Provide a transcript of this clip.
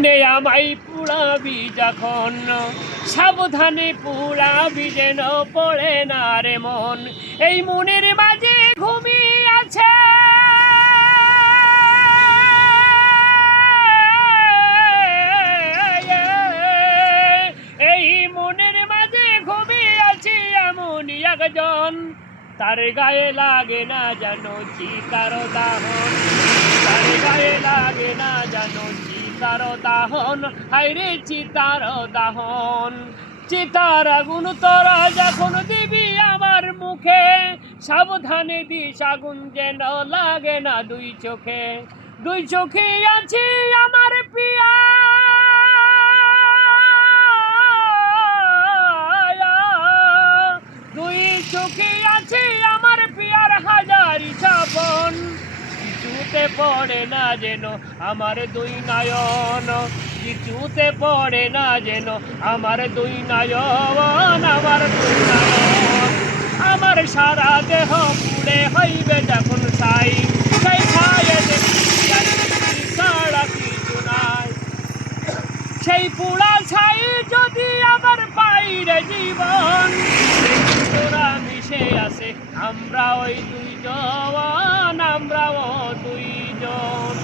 আগুনে আমায় পুড়াবি যখন, সাবধানে পুড়াবি যেন পড়ে না রে মন। এই মনের মাঝে ঘুমিয়ে আছে এই মনের মাঝে ঘুমিয়ে আছে এমনই একজন, তার গায়ে লাগে না জানো চিতার দাহন, তার গায়ে লাগে না জানো চিতার দাহন, হায়রে চিতার দাহন। চিতার আগুন তোরা যখন দিবি আমার মুখে, সাবধানে দিস আগুন যেন লাগে না দুই চোখে। দুই চোখে আছি আমার পিয়া, দুই চোখে আছে আমার পিয়ার হাজারি চাপন, কিছুতে পড়ে না যেন আমার দুই নয়ন, কিছুতে পড়ে না যেন আমার দুই নয়ন, আমার দুই নয়ন। আমার সারা দেহ পুড়ে হইবে যখন ছাই, সেই ছায়ে ছাড়া কিছু নাই। সেই পুড়া ছাই যদি আবার বাইরে জীবন, তোরা মিশে আছে আমরা ওই দুইজন, আমরা ও দুইজন।